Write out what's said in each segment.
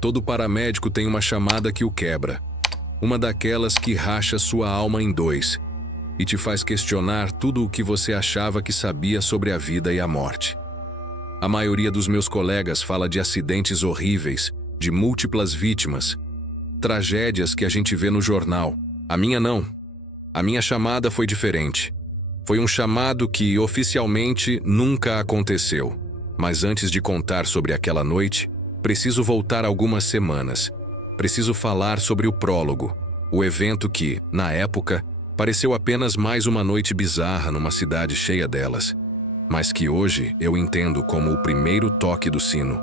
Todo paramédico tem uma chamada que o quebra. Uma daquelas que racha sua alma em dois e te faz questionar tudo o que você achava que sabia sobre a vida e a morte. A maioria dos meus colegas fala de acidentes horríveis, de múltiplas vítimas, tragédias que a gente vê no jornal. A minha não. A minha chamada foi diferente. Foi um chamado que, oficialmente, nunca aconteceu. Mas antes de contar sobre aquela noite, preciso voltar algumas semanas. Preciso falar sobre o prólogo, o evento que, na época, pareceu apenas mais uma noite bizarra numa cidade cheia delas, mas que hoje eu entendo como o primeiro toque do sino,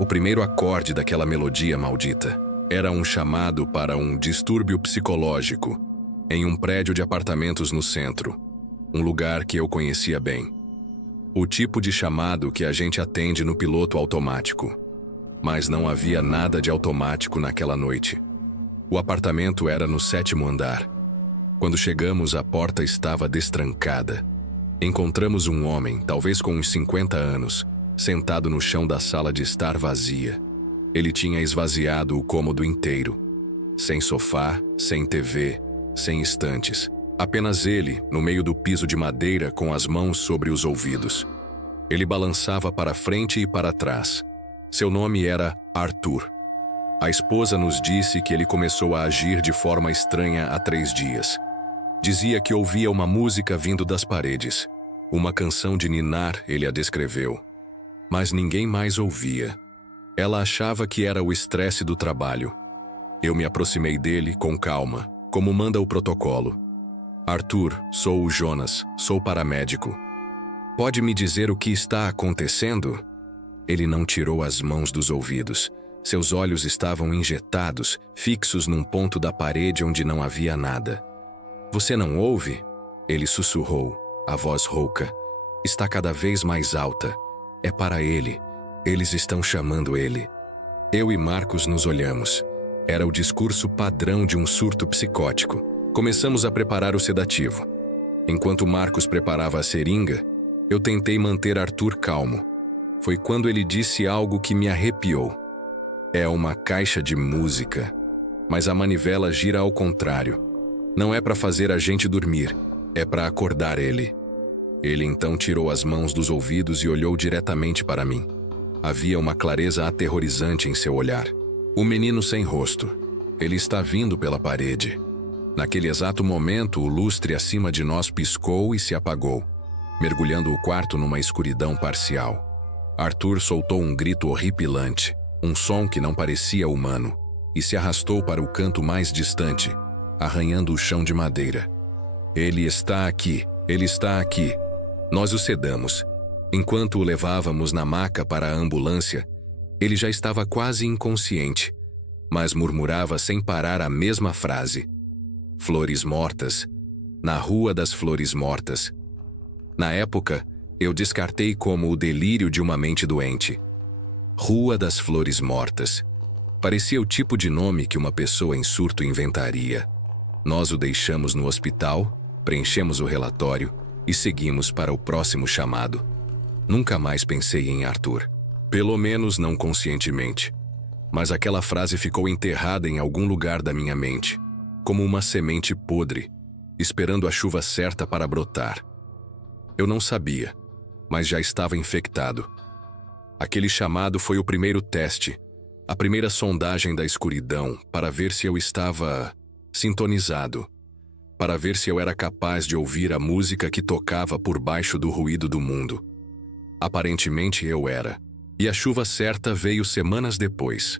o primeiro acorde daquela melodia maldita. Era um chamado para um distúrbio psicológico, em um prédio de apartamentos no centro, um lugar que eu conhecia bem. O tipo de chamado que a gente atende no piloto automático. Mas não havia nada de automático naquela noite. O apartamento era no 7º andar. Quando chegamos, a porta estava destrancada. Encontramos um homem, talvez com uns 50 anos, sentado no chão da sala de estar vazia. Ele tinha esvaziado o cômodo inteiro. Sem sofá, sem TV, sem estantes. Apenas ele, no meio do piso de madeira, com as mãos sobre os ouvidos. Ele balançava para frente e para trás. Seu nome era Arthur. A esposa nos disse que ele começou a agir de forma estranha há 3 dias. Dizia que ouvia uma música vindo das paredes. Uma canção de ninar, ele a descreveu. Mas ninguém mais ouvia. Ela achava que era o estresse do trabalho. Eu me aproximei dele com calma, como manda o protocolo. Arthur, sou o Jonas, sou paramédico. Pode me dizer o que está acontecendo? Ele não tirou as mãos dos ouvidos. Seus olhos estavam injetados, fixos num ponto da parede onde não havia nada. Você não ouve? Ele sussurrou, a voz rouca. Está cada vez mais alta. É para ele. Eles estão chamando ele. Eu e Marcos nos olhamos. Era o discurso padrão de um surto psicótico. Começamos a preparar o sedativo. Enquanto Marcos preparava a seringa, eu tentei manter Arthur calmo. Foi quando ele disse algo que me arrepiou. É uma caixa de música, mas a manivela gira ao contrário. Não é para fazer a gente dormir, é para acordar ele. Ele então tirou as mãos dos ouvidos e olhou diretamente para mim. Havia uma clareza aterrorizante em seu olhar. O menino sem rosto. Ele está vindo pela parede. Naquele exato momento, o lustre acima de nós piscou e se apagou, mergulhando o quarto numa escuridão parcial. Arthur soltou um grito horripilante, um som que não parecia humano, e se arrastou para o canto mais distante, arranhando o chão de madeira. Ele está aqui, ele está aqui. Nós o sedamos. Enquanto o levávamos na maca para a ambulância, ele já estava quase inconsciente, mas murmurava sem parar a mesma frase. Flores mortas. Na Rua das Flores Mortas. Na época, eu descartei como o delírio de uma mente doente. Rua das Flores Mortas. Parecia o tipo de nome que uma pessoa em surto inventaria. Nós o deixamos no hospital, preenchemos o relatório e seguimos para o próximo chamado. Nunca mais pensei em Arthur. Pelo menos não conscientemente. Mas aquela frase ficou enterrada em algum lugar da minha mente, como uma semente podre, esperando a chuva certa para brotar. Eu não sabia, mas já estava infectado. Aquele chamado foi o primeiro teste, a primeira sondagem da escuridão para ver se eu estava sintonizado, para ver se eu era capaz de ouvir a música que tocava por baixo do ruído do mundo. Aparentemente eu era, e a chuva certa veio semanas depois.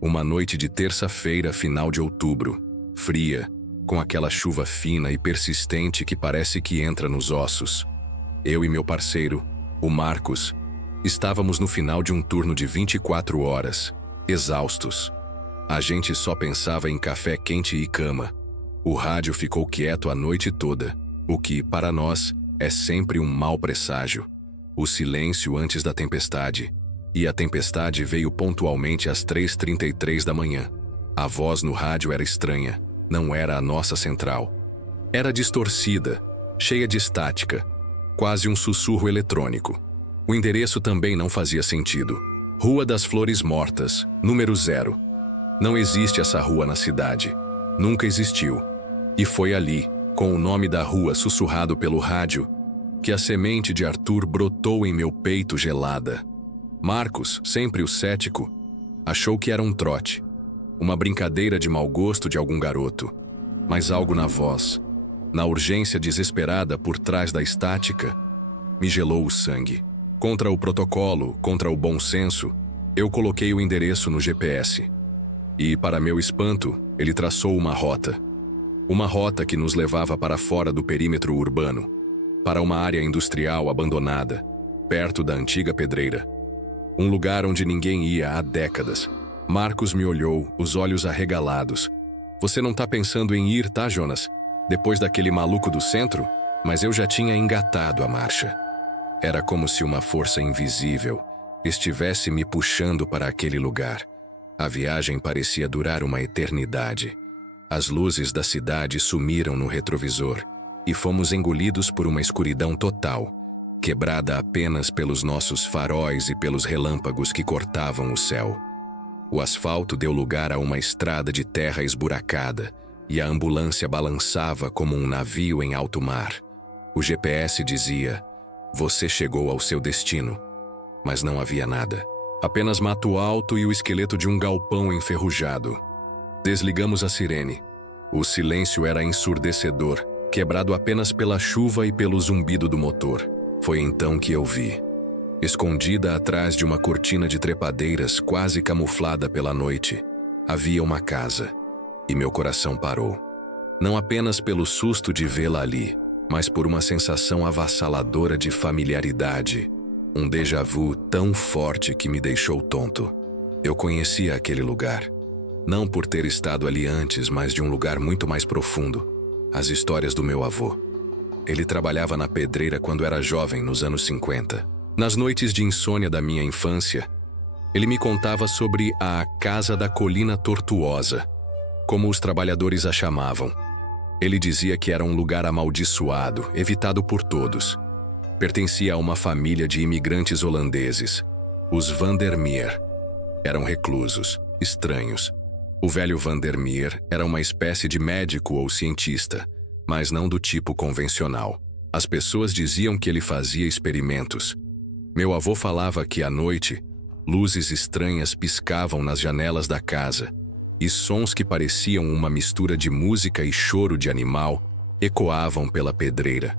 Uma noite de terça-feira, final de outubro, fria, com aquela chuva fina e persistente que parece que entra nos ossos. Eu e meu parceiro, o Marcos, estávamos no final de um turno de 24 horas, exaustos. A gente só pensava em café quente e cama. O rádio ficou quieto a noite toda, o que, para nós, é sempre um mau presságio. O silêncio antes da tempestade. E a tempestade veio pontualmente às 3h33 da manhã. A voz no rádio era estranha, não era a nossa central. Era distorcida, cheia de estática, quase um sussurro eletrônico. O endereço também não fazia sentido. Rua das Flores Mortas, número 0. Não existe essa rua na cidade. Nunca existiu. E foi ali, com o nome da rua sussurrado pelo rádio, que a semente de Arthur brotou em meu peito gelada. Marcos, sempre o cético, achou que era um trote, uma brincadeira de mau gosto de algum garoto. Mas algo na voz, na urgência desesperada por trás da estática, me gelou o sangue. Contra o protocolo, contra o bom senso, eu coloquei o endereço no GPS. E, para meu espanto, ele traçou uma rota. Uma rota que nos levava para fora do perímetro urbano, para uma área industrial abandonada, perto da antiga pedreira. Um lugar onde ninguém ia há décadas. Marcos me olhou, os olhos arregalados. Você não tá pensando em ir, tá, Jonas? Depois daquele maluco do centro? Mas eu já tinha engatado a marcha. Era como se uma força invisível estivesse me puxando para aquele lugar. A viagem parecia durar uma eternidade. As luzes da cidade sumiram no retrovisor e fomos engolidos por uma escuridão total, quebrada apenas pelos nossos faróis e pelos relâmpagos que cortavam o céu. O asfalto deu lugar a uma estrada de terra esburacada e a ambulância balançava como um navio em alto mar. O GPS dizia: "Você chegou ao seu destino." Mas não havia nada. Apenas mato alto e o esqueleto de um galpão enferrujado. Desligamos a sirene. O silêncio era ensurdecedor, quebrado apenas pela chuva e pelo zumbido do motor. Foi então que eu vi. Escondida atrás de uma cortina de trepadeiras quase camuflada pela noite, havia uma casa. E meu coração parou. Não apenas pelo susto de vê-la ali, mas por uma sensação avassaladora de familiaridade. Um déjà vu tão forte que me deixou tonto. Eu conhecia aquele lugar. Não por ter estado ali antes, mas de um lugar muito mais profundo. As histórias do meu avô. Ele trabalhava na pedreira quando era jovem, nos anos 50. Nas noites de insônia da minha infância, ele me contava sobre a Casa da Colina Tortuosa, como os trabalhadores a chamavam. Ele dizia que era um lugar amaldiçoado, evitado por todos. Pertencia a uma família de imigrantes holandeses, os Van der Meer. Eram reclusos, estranhos. O velho Van der Meer era uma espécie de médico ou cientista, mas não do tipo convencional. As pessoas diziam que ele fazia experimentos. Meu avô falava que, à noite, luzes estranhas piscavam nas janelas da casa, e sons que pareciam uma mistura de música e choro de animal ecoavam pela pedreira.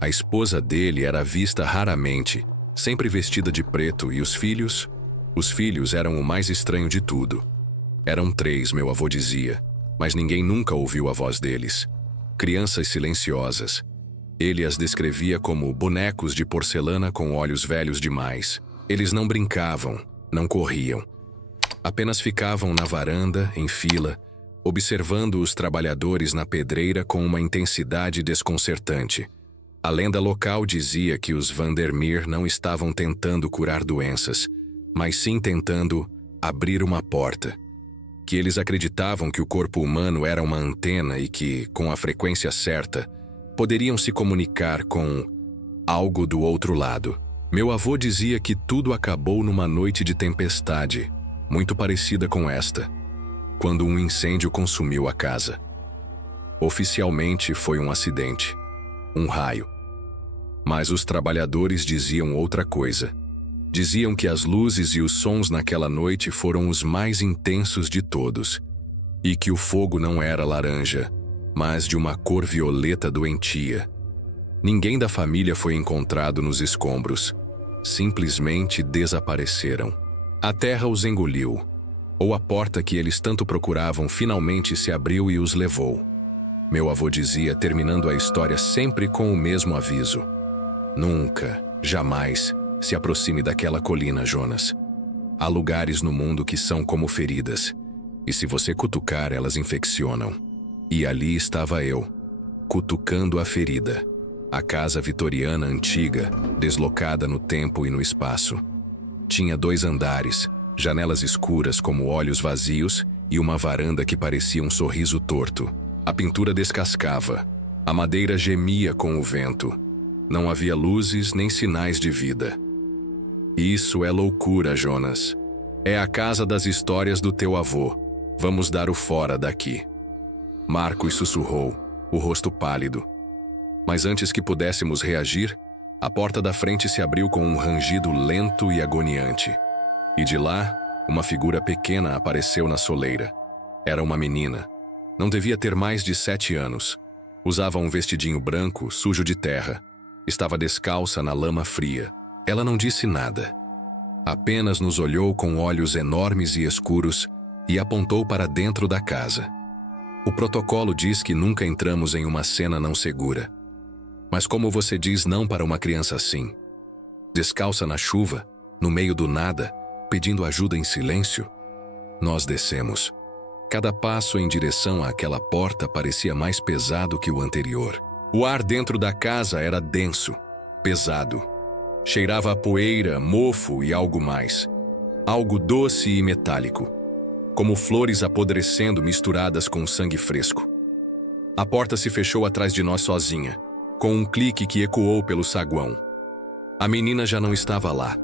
A esposa dele era vista raramente, sempre vestida de preto, e os filhos? Os filhos eram o mais estranho de tudo. Eram 3, meu avô dizia, mas ninguém nunca ouviu a voz deles. Crianças silenciosas. Ele as descrevia como bonecos de porcelana com olhos velhos demais. Eles não brincavam, não corriam. Apenas ficavam na varanda, em fila, observando os trabalhadores na pedreira com uma intensidade desconcertante. A lenda local dizia que os Van der Meer não estavam tentando curar doenças, mas sim tentando abrir uma porta. Que eles acreditavam que o corpo humano era uma antena e que, com a frequência certa, poderiam se comunicar com algo do outro lado. Meu avô dizia que tudo acabou numa noite de tempestade, muito parecida com esta, quando um incêndio consumiu a casa. Oficialmente foi um acidente, um raio. Mas os trabalhadores diziam outra coisa. Diziam que as luzes e os sons naquela noite foram os mais intensos de todos, e que o fogo não era laranja, mas de uma cor violeta doentia. Ninguém da família foi encontrado nos escombros. Simplesmente desapareceram. A terra os engoliu, ou a porta que eles tanto procuravam finalmente se abriu e os levou. Meu avô dizia, terminando a história sempre com o mesmo aviso: "Nunca, jamais, se aproxime daquela colina, Jonas. Há lugares no mundo que são como feridas, e se você cutucar, elas infeccionam." E ali estava eu, cutucando a ferida. A casa vitoriana antiga, deslocada no tempo e no espaço. Tinha 2 andares, janelas escuras como olhos vazios e uma varanda que parecia um sorriso torto. A pintura descascava. A madeira gemia com o vento. Não havia luzes nem sinais de vida. Isso é loucura, Jonas. É a casa das histórias do teu avô. Vamos dar o fora daqui. Marcos sussurrou, o rosto pálido. Mas antes que pudéssemos reagir, a porta da frente se abriu com um rangido lento e agoniante. E de lá, uma figura pequena apareceu na soleira. Era uma menina. Não devia ter mais de 7 anos. Usava um vestidinho branco, sujo de terra. Estava descalça na lama fria. Ela não disse nada. Apenas nos olhou com olhos enormes e escuros e apontou para dentro da casa. O protocolo diz que nunca entramos em uma cena não segura. Mas como você diz não para uma criança assim? Descalça na chuva, no meio do nada, pedindo ajuda em silêncio? Nós descemos. Cada passo em direção àquela porta parecia mais pesado que o anterior. O ar dentro da casa era denso, pesado. Cheirava a poeira, mofo e algo mais. Algo doce e metálico, como flores apodrecendo misturadas com sangue fresco. A porta se fechou atrás de nós sozinha, com um clique que ecoou pelo saguão. A menina já não estava lá.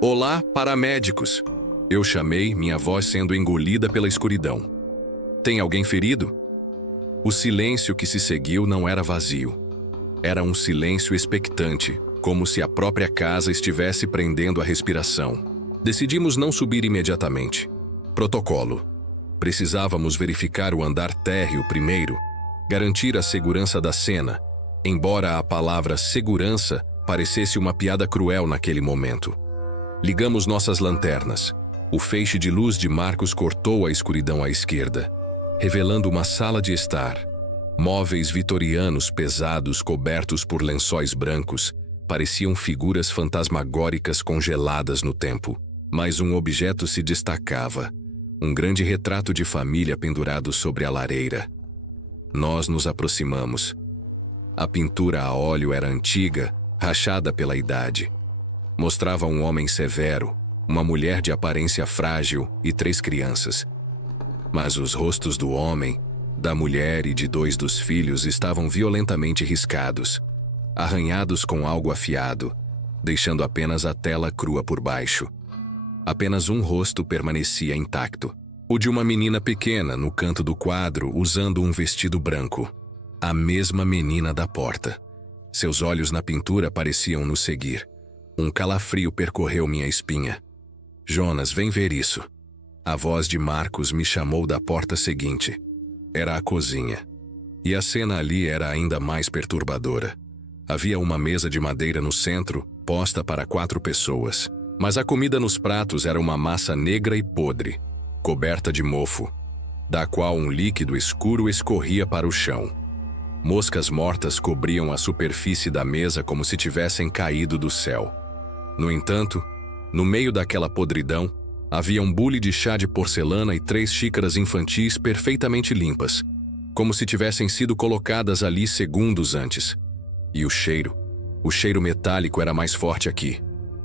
Olá, paramédicos! Eu chamei, minha voz sendo engolida pela escuridão. Tem alguém ferido? O silêncio que se seguiu não era vazio. Era um silêncio expectante, como se a própria casa estivesse prendendo a respiração. Decidimos não subir imediatamente. Protocolo. Precisávamos verificar o andar térreo primeiro, garantir a segurança da cena, embora a palavra segurança parecesse uma piada cruel naquele momento. Ligamos nossas lanternas. O feixe de luz de Marcos cortou a escuridão à esquerda, revelando uma sala de estar. Móveis vitorianos pesados cobertos por lençóis brancos pareciam figuras fantasmagóricas congeladas no tempo. Mas um objeto se destacava, um grande retrato de família pendurado sobre a lareira. Nós nos aproximamos. A pintura a óleo era antiga, rachada pela idade. Mostrava um homem severo, uma mulher de aparência frágil e 3 crianças. Mas os rostos do homem, da mulher e de 2 dos filhos estavam violentamente riscados, arranhados com algo afiado, deixando apenas a tela crua por baixo. Apenas um rosto permanecia intacto. O de uma menina pequena no canto do quadro usando um vestido branco. A mesma menina da porta. Seus olhos na pintura pareciam nos seguir. Um calafrio percorreu minha espinha. Jonas, vem ver isso. A voz de Marcos me chamou da porta seguinte. Era a cozinha. E a cena ali era ainda mais perturbadora. Havia uma mesa de madeira no centro, posta para 4 pessoas. Mas a comida nos pratos era uma massa negra e podre, coberta de mofo, da qual um líquido escuro escorria para o chão. Moscas mortas cobriam a superfície da mesa como se tivessem caído do céu. No entanto, no meio daquela podridão, havia um bule de chá de porcelana e 3 xícaras infantis perfeitamente limpas, como se tivessem sido colocadas ali segundos antes. E o cheiro metálico era mais forte aqui.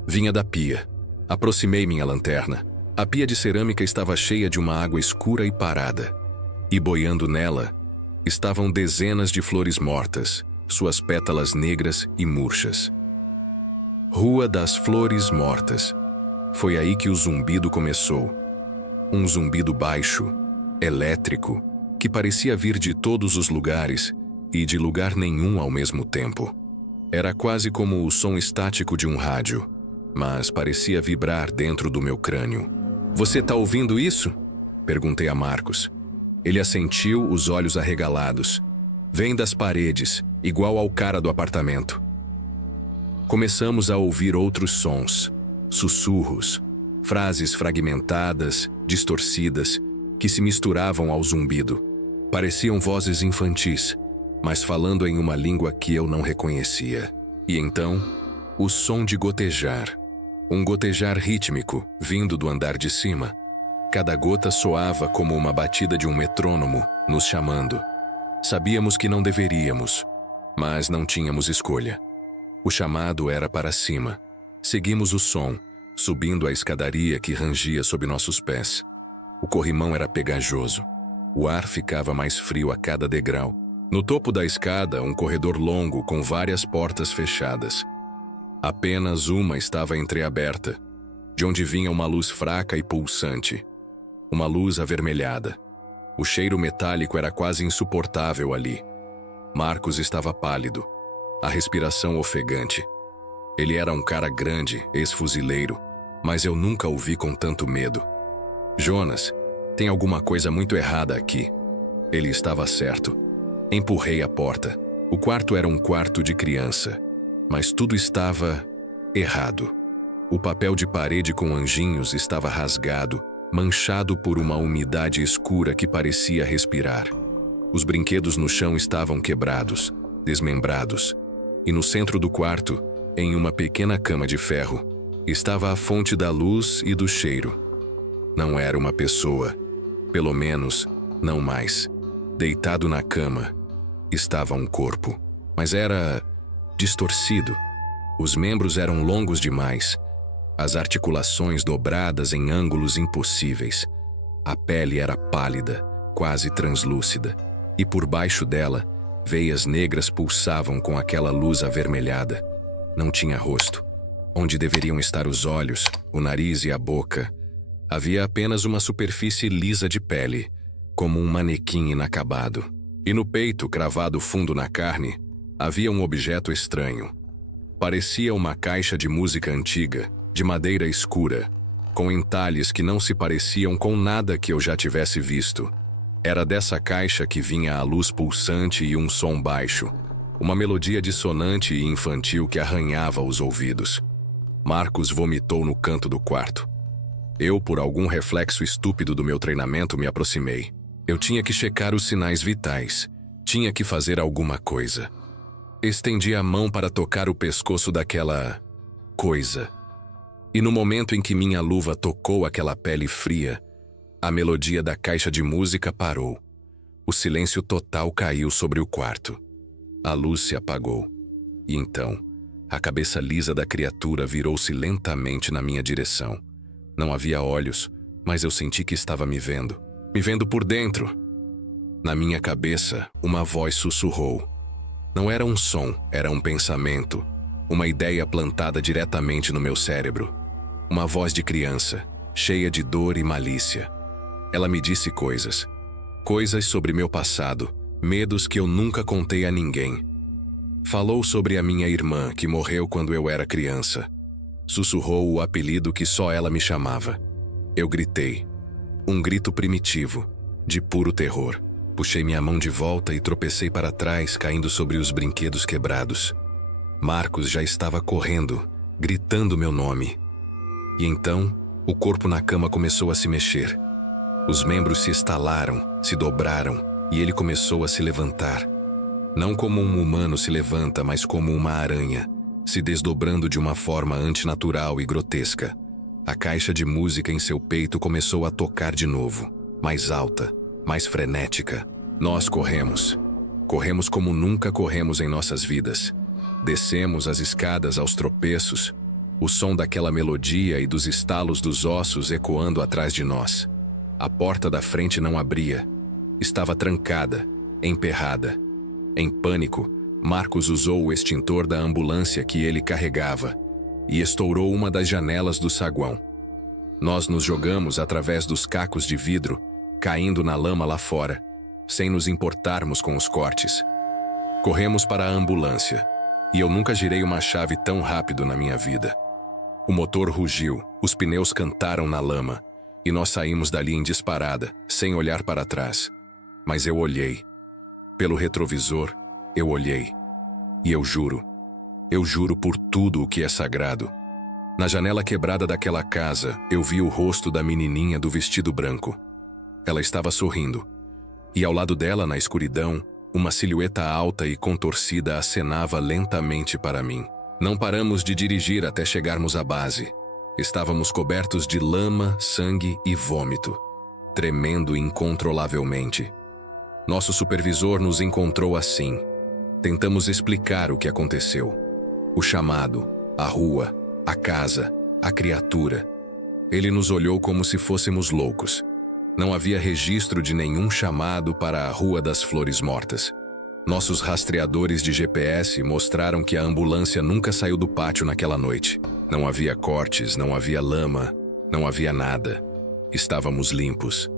Vinha da pia. Aproximei minha lanterna. A pia de cerâmica estava cheia de uma água escura e parada. E boiando nela, estavam dezenas de flores mortas, suas pétalas negras e murchas. Rua das Flores Mortas. Foi aí que o zumbido começou. Um zumbido baixo, elétrico, que parecia vir de todos os lugares e de lugar nenhum ao mesmo tempo. Era quase como o som estático de um rádio, mas parecia vibrar dentro do meu crânio. Você tá ouvindo isso? Perguntei a Marcos. Ele assentiu, os olhos arregalados. Vem das paredes, igual ao cara do apartamento. Começamos a ouvir outros sons, sussurros, frases fragmentadas, distorcidas, que se misturavam ao zumbido. Pareciam vozes infantis, mas falando em uma língua que eu não reconhecia. E então, o som de gotejar. Um gotejar rítmico, vindo do andar de cima. Cada gota soava como uma batida de um metrônomo, nos chamando. Sabíamos que não deveríamos, mas não tínhamos escolha. O chamado era para cima. Seguimos o som, subindo a escadaria que rangia sob nossos pés. O corrimão era pegajoso. O ar ficava mais frio a cada degrau. No topo da escada, um corredor longo com várias portas fechadas. Apenas uma estava entreaberta, de onde vinha uma luz fraca e pulsante. Uma luz avermelhada. O cheiro metálico era quase insuportável ali. Marcos estava pálido, a respiração ofegante. Ele era um cara grande, ex-fuzileiro, mas eu nunca o vi com tanto medo. Jonas, tem alguma coisa muito errada aqui. Ele estava certo. Empurrei a porta. O quarto era um quarto de criança, mas tudo estava errado. O papel de parede com anjinhos estava rasgado, manchado por uma umidade escura que parecia respirar. Os brinquedos no chão estavam quebrados, desmembrados. E no centro do quarto, em uma pequena cama de ferro, estava a fonte da luz e do cheiro. Não era uma pessoa, pelo menos, não mais. Deitado na cama, estava um corpo, mas era distorcido. Os membros eram longos demais, as articulações dobradas em ângulos impossíveis. A pele era pálida, quase translúcida, e por baixo dela, veias negras pulsavam com aquela luz avermelhada. Não tinha rosto. Onde deveriam estar os olhos, o nariz e a boca, havia apenas uma superfície lisa de pele, como um manequim inacabado. E no peito, cravado fundo na carne, havia um objeto estranho. Parecia uma caixa de música antiga, de madeira escura, com entalhes que não se pareciam com nada que eu já tivesse visto. Era dessa caixa que vinha a luz pulsante e um som baixo, uma melodia dissonante e infantil que arranhava os ouvidos. Marcos vomitou no canto do quarto. Eu, por algum reflexo estúpido do meu treinamento, me aproximei. Eu tinha que checar os sinais vitais. Tinha que fazer alguma coisa. Estendi a mão para tocar o pescoço daquela coisa. E no momento em que minha luva tocou aquela pele fria, a melodia da caixa de música parou. O silêncio total caiu sobre o quarto. A luz se apagou. E então, a cabeça lisa da criatura virou-se lentamente na minha direção. Não havia olhos, mas eu senti que estava me vendo por dentro. Na minha cabeça, uma voz sussurrou. Não era um som, era um pensamento, uma ideia plantada diretamente no meu cérebro. Uma voz de criança, cheia de dor e malícia. Ela me disse coisas sobre meu passado, medos que eu nunca contei a ninguém. Falou sobre a minha irmã, que morreu quando eu era criança. Sussurrou o apelido que só ela me chamava. Eu gritei. Um grito primitivo, de puro terror. Puxei minha mão de volta e tropecei para trás, caindo sobre os brinquedos quebrados. Marcos já estava correndo, gritando meu nome. E então, o corpo na cama começou a se mexer. Os membros se estalaram, se dobraram, e ele começou a se levantar. Não como um humano se levanta, mas como uma aranha, se desdobrando de uma forma antinatural e grotesca. A caixa de música em seu peito começou a tocar de novo, mais alta, mais frenética. Nós corremos. Corremos como nunca corremos em nossas vidas. Descemos as escadas aos tropeços, o som daquela melodia e dos estalos dos ossos ecoando atrás de nós. A porta da frente não abria. Estava trancada, emperrada. Em pânico, Marcos usou o extintor da ambulância que ele carregava e estourou uma das janelas do saguão. Nós nos jogamos através dos cacos de vidro, caindo na lama lá fora, sem nos importarmos com os cortes. Corremos para a ambulância, e eu nunca girei uma chave tão rápido na minha vida. O motor rugiu, os pneus cantaram na lama, e nós saímos dali em disparada, sem olhar para trás. Mas eu olhei. Pelo retrovisor, eu olhei. E eu juro por tudo o que é sagrado. Na janela quebrada daquela casa, eu vi o rosto da menininha do vestido branco. Ela estava sorrindo. E ao lado dela, na escuridão, uma silhueta alta e contorcida acenava lentamente para mim. Não paramos de dirigir até chegarmos à base. Estávamos cobertos de lama, sangue e vômito, tremendo incontrolavelmente. Nosso supervisor nos encontrou assim. Tentamos explicar o que aconteceu. O chamado, a rua, a casa, a criatura. Ele nos olhou como se fôssemos loucos. Não havia registro de nenhum chamado para a Rua das Flores Mortas. Nossos rastreadores de GPS mostraram que a ambulância nunca saiu do pátio naquela noite. Não havia cortes, não havia lama, não havia nada. Estávamos limpos.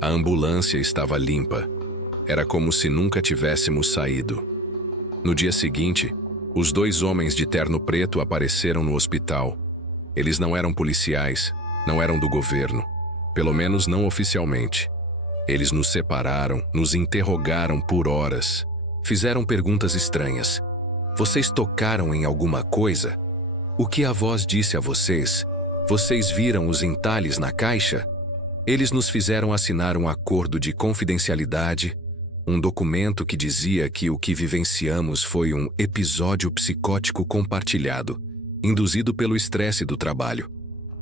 A ambulância estava limpa. Era como se nunca tivéssemos saído. No dia seguinte, os 2 homens de terno preto apareceram no hospital. Eles não eram policiais, não eram do governo, pelo menos não oficialmente. Eles nos separaram, nos interrogaram por horas. Fizeram perguntas estranhas. Vocês tocaram em alguma coisa? O que a voz disse a vocês? Vocês viram os entalhes na caixa? Eles nos fizeram assinar um acordo de confidencialidade, um documento que dizia que o que vivenciamos foi um episódio psicótico compartilhado, induzido pelo estresse do trabalho.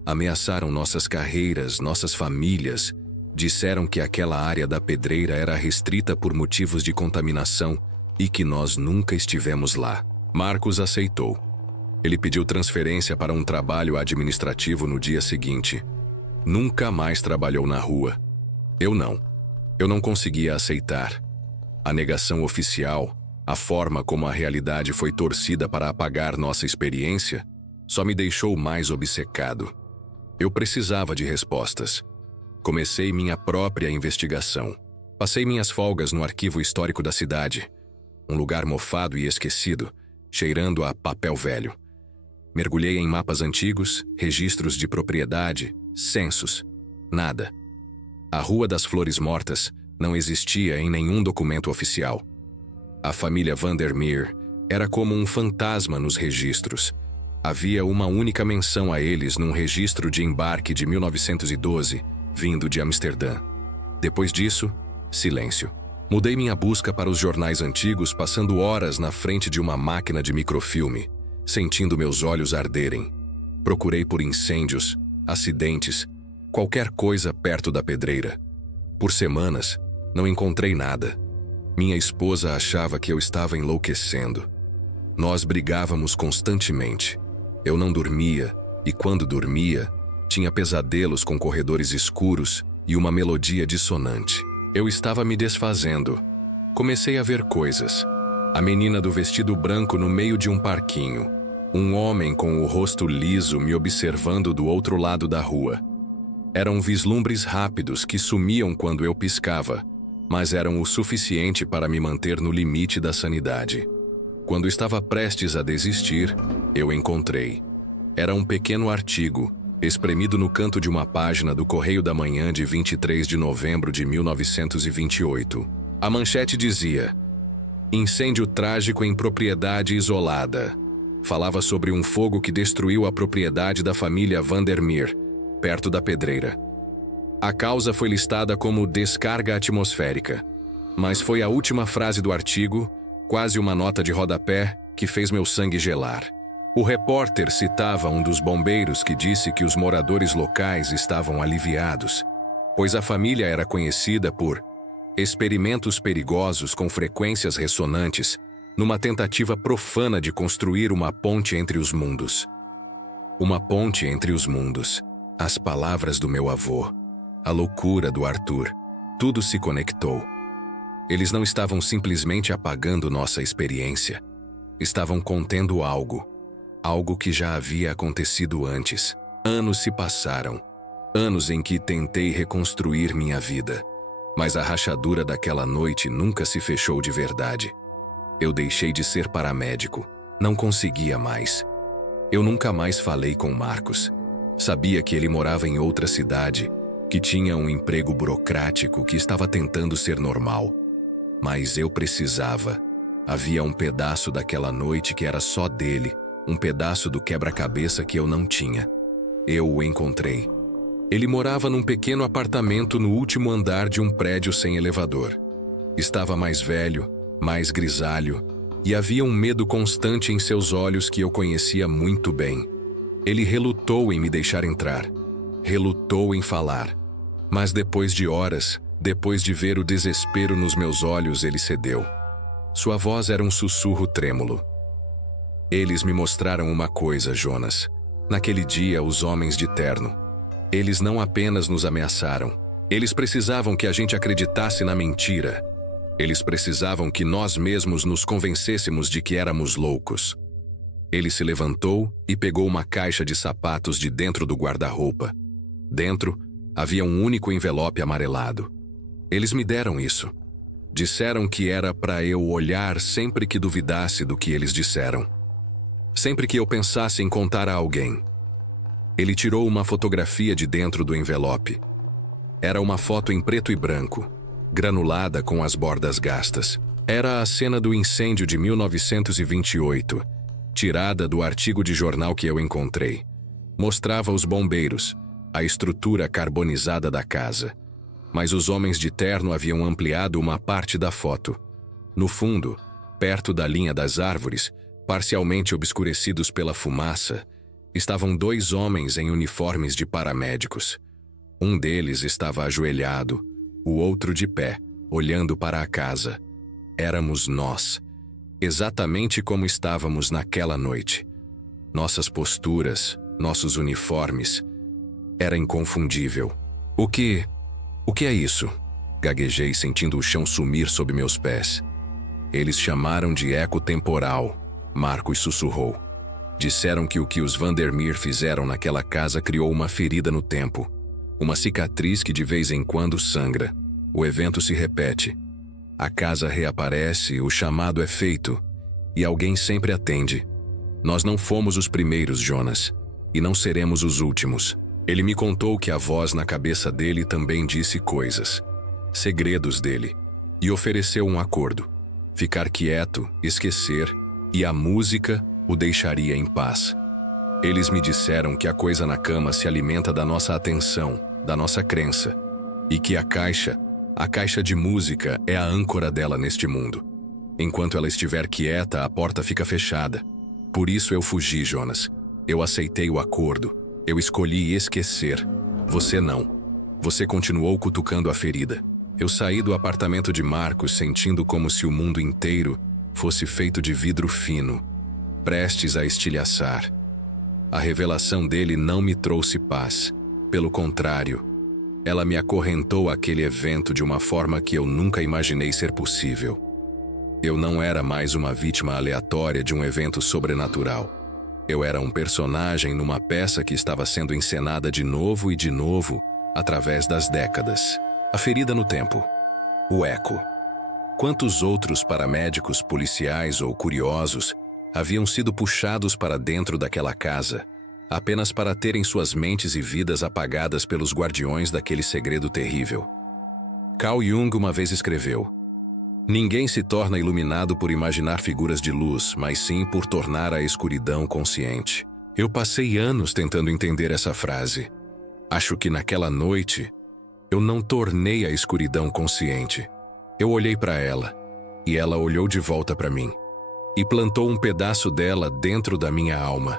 Ameaçaram nossas carreiras, nossas famílias, disseram que aquela área da pedreira era restrita por motivos de contaminação e que nós nunca estivemos lá. Marcos aceitou. Ele pediu transferência para um trabalho administrativo no dia seguinte. Nunca mais trabalhou na rua. Eu não. Eu não conseguia aceitar. A negação oficial, a forma como a realidade foi torcida para apagar nossa experiência, só me deixou mais obcecado. Eu precisava de respostas. Comecei minha própria investigação. Passei minhas folgas no arquivo histórico da cidade, um lugar mofado e esquecido, cheirando a papel velho. Mergulhei em mapas antigos, registros de propriedade, censos. Nada. A Rua das Flores Mortas não existia em nenhum documento oficial. A família Vandermeer era como um fantasma nos registros. Havia uma única menção a eles num registro de embarque de 1912, vindo de Amsterdã. Depois disso, silêncio. Mudei minha busca para os jornais antigos, passando horas na frente de uma máquina de microfilme, sentindo meus olhos arderem. Procurei por incêndios, acidentes, qualquer coisa perto da pedreira. Por semanas, não encontrei nada. Minha esposa achava que eu estava enlouquecendo. Nós brigávamos constantemente. Eu não dormia, e quando dormia, tinha pesadelos com corredores escuros e uma melodia dissonante. Eu estava me desfazendo. Comecei a ver coisas. A menina do vestido branco no meio de um parquinho. Um homem com o rosto liso me observando do outro lado da rua. Eram vislumbres rápidos que sumiam quando eu piscava, mas eram o suficiente para me manter no limite da sanidade. Quando estava prestes a desistir, eu encontrei. Era um pequeno artigo, espremido no canto de uma página do Correio da Manhã de 23 de novembro de 1928. A manchete dizia: incêndio trágico em propriedade isolada. Falava sobre um fogo que destruiu a propriedade da família Vandermeer, perto da pedreira. A causa foi listada como descarga atmosférica, mas foi a última frase do artigo, quase uma nota de rodapé, que fez meu sangue gelar. O repórter citava um dos bombeiros que disse que os moradores locais estavam aliviados, pois a família era conhecida por experimentos perigosos com frequências ressonantes, numa tentativa profana de construir uma ponte entre os mundos. Uma ponte entre os mundos. As palavras do meu avô, a loucura do Arthur, tudo se conectou. Eles não estavam simplesmente apagando nossa experiência. Estavam contendo algo. Algo que já havia acontecido antes. Anos se passaram. Anos em que tentei reconstruir minha vida. Mas a rachadura daquela noite nunca se fechou de verdade. Eu deixei de ser paramédico. Não conseguia mais. Eu nunca mais falei com Marcos. Sabia que ele morava em outra cidade, que tinha um emprego burocrático, que estava tentando ser normal. Mas eu precisava. Havia um pedaço daquela noite que era só dele, um pedaço do quebra-cabeça que eu não tinha. Eu o encontrei. Ele morava num pequeno apartamento no último andar de um prédio sem elevador. Estava mais velho, mais grisalho, e havia um medo constante em seus olhos que eu conhecia muito bem. Ele relutou em me deixar entrar. Relutou em falar. Mas depois de horas, depois de ver o desespero nos meus olhos, ele cedeu. Sua voz era um sussurro trêmulo. Eles me mostraram uma coisa, Jonas. Naquele dia, os homens de terno. Eles não apenas nos ameaçaram. Eles precisavam que a gente acreditasse na mentira. Eles precisavam que nós mesmos nos convencêssemos de que éramos loucos. Ele se levantou e pegou uma caixa de sapatos de dentro do guarda-roupa. Dentro, havia um único envelope amarelado. Eles me deram isso. Disseram que era para eu olhar sempre que duvidasse do que eles disseram. Sempre que eu pensasse em contar a alguém. Ele tirou uma fotografia de dentro do envelope. Era uma foto em preto e branco, granulada com as bordas gastas. Era a cena do incêndio de 1928, tirada do artigo de jornal que eu encontrei. Mostrava os bombeiros, a estrutura carbonizada da casa. Mas os homens de terno haviam ampliado uma parte da foto. No fundo, perto da linha das árvores, parcialmente obscurecidos pela fumaça, estavam 2 homens em uniformes de paramédicos. Um deles estava ajoelhado, o outro de pé, olhando para a casa. Éramos nós, exatamente como estávamos naquela noite. Nossas posturas, nossos uniformes. Era inconfundível. O que é isso? Gaguejei, sentindo o chão sumir sob meus pés. Eles chamaram de eco temporal, Marcos sussurrou. Disseram que o que os Vandermeer fizeram naquela casa criou uma ferida no tempo. Uma cicatriz que de vez em quando sangra. O evento se repete. A casa reaparece, o chamado é feito. E alguém sempre atende. Nós não fomos os primeiros, Jonas. E não seremos os últimos. Ele me contou que a voz na cabeça dele também disse coisas. Segredos dele. E ofereceu um acordo. Ficar quieto, esquecer, e a música o deixaria em paz. Eles me disseram que a coisa na cama se alimenta da nossa atenção, da nossa crença, e que a caixa de música é a âncora dela neste mundo. Enquanto ela estiver quieta, a porta fica fechada. Por isso eu fugi, Jonas. Eu aceitei o acordo. Eu escolhi esquecer. Você não. Você continuou cutucando a ferida. Eu saí do apartamento de Marcos sentindo como se o mundo inteiro fosse feito de vidro fino, prestes a estilhaçar. A revelação dele não me trouxe paz. Pelo contrário, ela me acorrentou àquele evento de uma forma que eu nunca imaginei ser possível. Eu não era mais uma vítima aleatória de um evento sobrenatural. Eu era um personagem numa peça que estava sendo encenada de novo e de novo, através das décadas. A ferida no tempo. O eco. Quantos outros paramédicos, policiais ou curiosos haviam sido puxados para dentro daquela casa, apenas para terem suas mentes e vidas apagadas pelos guardiões daquele segredo terrível? Carl Jung uma vez escreveu: ninguém se torna iluminado por imaginar figuras de luz, mas sim por tornar a escuridão consciente. Eu passei anos tentando entender essa frase. Acho que naquela noite, eu não tornei a escuridão consciente. Eu olhei para ela, e ela olhou de volta para mim, e plantou um pedaço dela dentro da minha alma.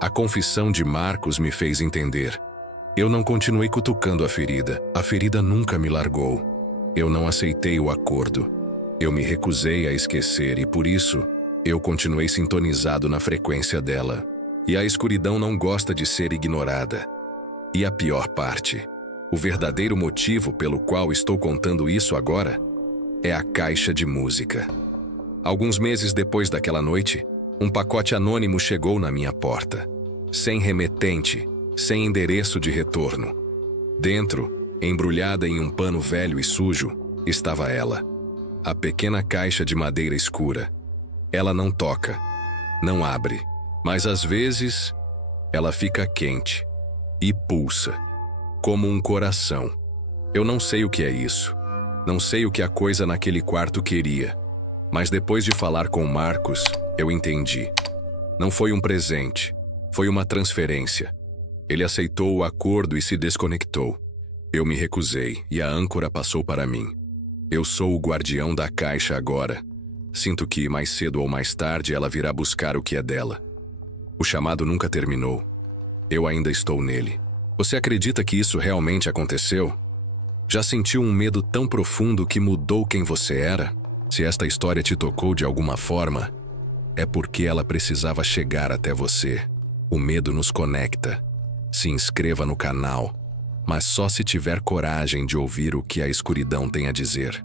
A confissão de Marcos me fez entender. Eu não continuei cutucando a ferida nunca me largou. Eu não aceitei o acordo. Eu me recusei a esquecer e por isso, eu continuei sintonizado na frequência dela. E a escuridão não gosta de ser ignorada. E a pior parte, o verdadeiro motivo pelo qual estou contando isso agora, é a caixa de música. Alguns meses depois daquela noite, um pacote anônimo chegou na minha porta. Sem remetente, sem endereço de retorno. Dentro, embrulhada em um pano velho e sujo, estava ela. A pequena caixa de madeira escura. Ela não toca, não abre, mas às vezes, ela fica quente e pulsa, como um coração. Eu não sei o que é isso. Não sei o que a coisa naquele quarto queria, mas depois de falar com Marcos, eu entendi. Não foi um presente, foi uma transferência. Ele aceitou o acordo e se desconectou. Eu me recusei e a âncora passou para mim. Eu sou o guardião da caixa agora. Sinto que, mais cedo ou mais tarde, ela virá buscar o que é dela. O chamado nunca terminou. Eu ainda estou nele. Você acredita que isso realmente aconteceu? Já sentiu um medo tão profundo que mudou quem você era? Se esta história te tocou de alguma forma, é porque ela precisava chegar até você. O medo nos conecta. Se inscreva no canal, mas só se tiver coragem de ouvir o que a escuridão tem a dizer.